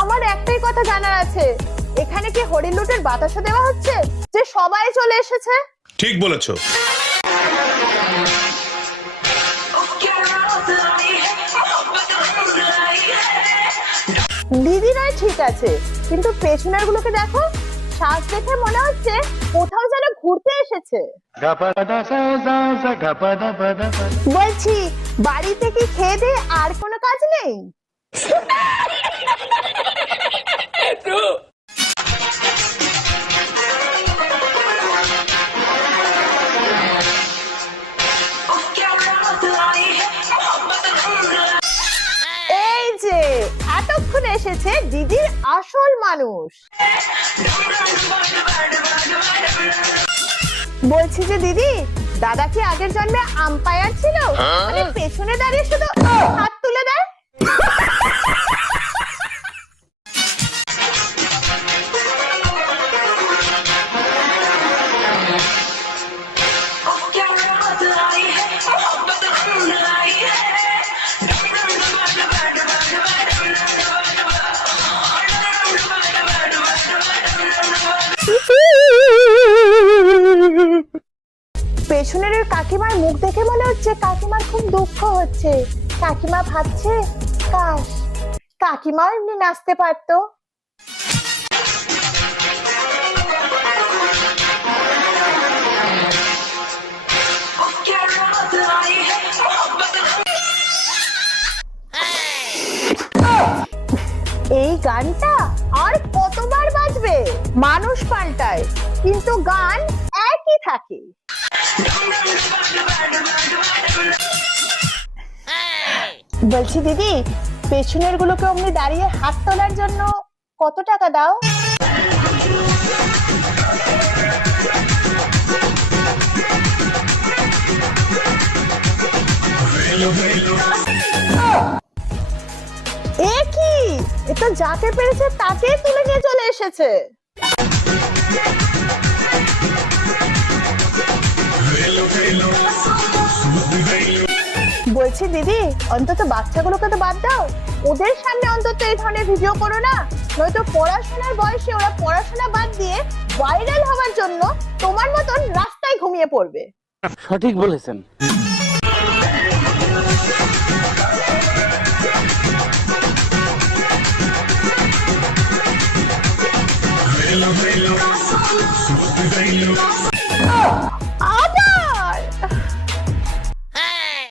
আমার একটাই কথা জানার আছে, এখানে কি হরিণ লুটের বাতাসা দেওয়া হচ্ছে যে সবাই চলে এসেছে? ঠিক বলেছো। দিদি নয় ঠিক আছে, কিন্তু পেছনের গুলোকে দেখো, শ্বাস দেখে মনে হচ্ছে কোথাও যেন ঘুরতে এসেছে। বলছি বাড়িতে কি খেয়ে দিয়ে আর কোনো কাজ নেই? এই যে এতক্ষণ এসেছে দিদির আসল মানুষ। বলছি যে দিদি, দাদা কি আগের জন্মে আম্পায়ার ছিল? মানে পেছনে দাঁড়িয়ে শুধু হাত তুলে দেয়। পেছনের কাকিমার মুখ দেখে মনে হচ্ছে কাকিমার খুব দুঃখ হচ্ছে। কাকিমা ভাবছে কাশ কাকিমাও এমনি নাচতে পারতো। এই গানটা আর কতবার বাজবে? মানুষ পাল্টায় কিন্তু গান একই থাকে। বলছি দিদি, পেছনের গুলোকে অমনি দাঁড়িয়ে হাত তোলার জন্য কত টাকা দাও? এ কি, এ তো যাকে পেরেছে তাকে তুলে নিয়ে চলে এসেছে। বলছি দিদি, অন্তত বাচ্চাগুলোকে তো বাদ দাও, ওদের সামনে অন্তত এই ধরনের ভিডিও করো না, নয়তো পড়াশোনার বয়সে ওরা পড়াশোনা বাদ দিয়ে ভাইরাল হওয়ার জন্য তোমার মতন রাস্তায় ঘুমিয়ে পড়বে। সঠিক বলেছেন।